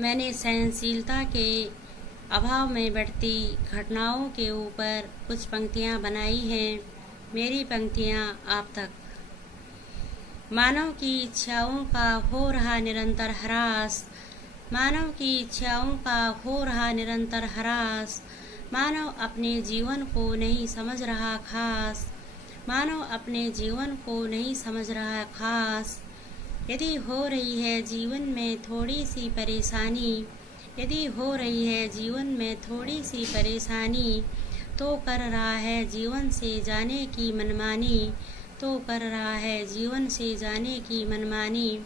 मैंने सहनशीलता के अभाव में बढ़ती घटनाओं के ऊपर कुछ पंक्तियाँ बनाई हैं। मेरी पंक्तियाँ आप तक। मानव की इच्छाओं का हो रहा निरंतर ह्रास, मानव की इच्छाओं का हो रहा निरंतर ह्रास। मानव अपने जीवन को नहीं समझ रहा खास, मानव अपने जीवन को नहीं समझ रहा खास। यदि हो रही है जीवन में थोड़ी सी परेशानी, यदि हो रही है जीवन में थोड़ी सी परेशानी, तो कर रहा है जीवन से जाने की मनमानी, तो कर रहा है जीवन से जाने की मनमानी।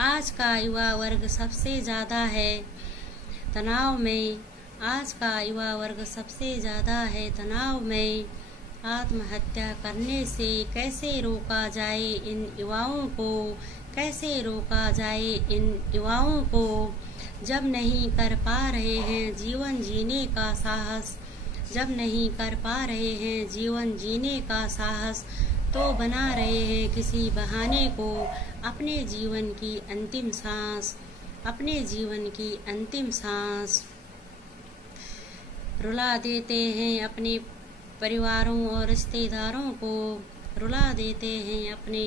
आज का युवा वर्ग सबसे ज़्यादा है तनाव में, आज का युवा वर्ग सबसे ज़्यादा है तनाव में। आत्महत्या करने से कैसे रोका जाए इन युवाओं को, कैसे रोका जाए इन युवाओं को, जब नहीं कर पा रहे हैं जीवन जीने का साहस, जब नहीं कर पा रहे हैं जीवन जीने का साहस, तो बना रहे हैं किसी बहाने को अपने जीवन की अंतिम सांस, अपने जीवन की अंतिम सांस। रुला देते हैं अपने परिवारों और रिश्तेदारों को, रुला देते हैं अपने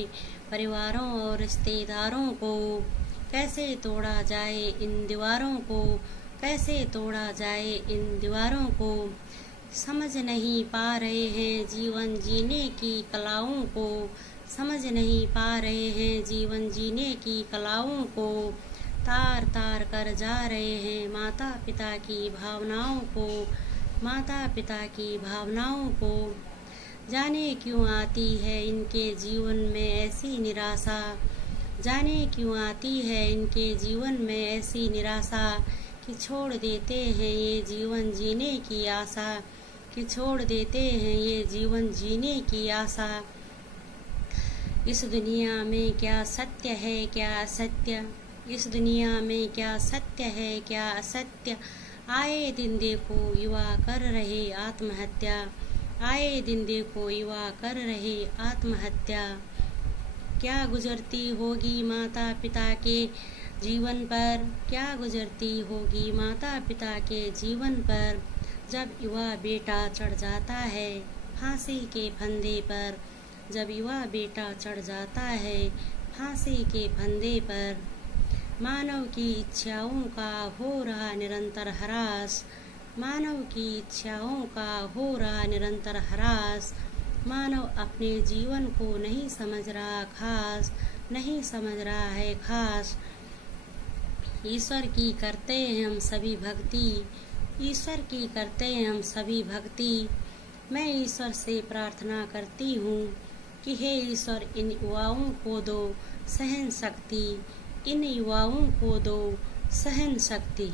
परिवारों और रिश्तेदारों को। कैसे तोड़ा जाए इन दीवारों को, कैसे तोड़ा जाए इन दीवारों को। समझ नहीं पा रहे हैं जीवन जीने की कलाओं को, समझ नहीं पा रहे हैं जीवन जीने की कलाओं को। तार तार कर जा रहे हैं माता पिता की भावनाओं को, माता पिता की भावनाओं को। जाने क्यों आती है इनके जीवन में ऐसी निराशा, जाने क्यों आती है इनके जीवन में ऐसी निराशा, कि छोड़ देते हैं ये जीवन जीने की आशा, कि छोड़ देते हैं ये जीवन जीने की आशा। इस दुनिया में क्या सत्य है क्या असत्य, इस दुनिया में क्या सत्य है क्या असत्य। आए दिन देखो युवा कर रहे आत्महत्या, आए दिन देखो युवा कर रहे आत्महत्या। क्या गुजरती होगी माता पिता के जीवन पर, क्या गुजरती होगी माता पिता के जीवन पर, जब युवा बेटा चढ़ जाता है फांसी के फंदे पर, जब युवा बेटा चढ़ जाता है फांसी के फंदे पर। मानव की इच्छाओं का हो रहा निरंतर ह्रास, मानव की इच्छाओं का हो रहा निरंतर ह्रास। मानव अपने जीवन को नहीं समझ रहा खास, नहीं समझ रहा है खास। ईश्वर की करते हैं हम सभी भक्ति, ईश्वर की करते हैं हम सभी भक्ति। मैं ईश्वर से प्रार्थना करती हूँ कि हे ईश्वर इन युवाओं को दो सहन शक्ति, इन युवाओं को दो सहन शक्ति।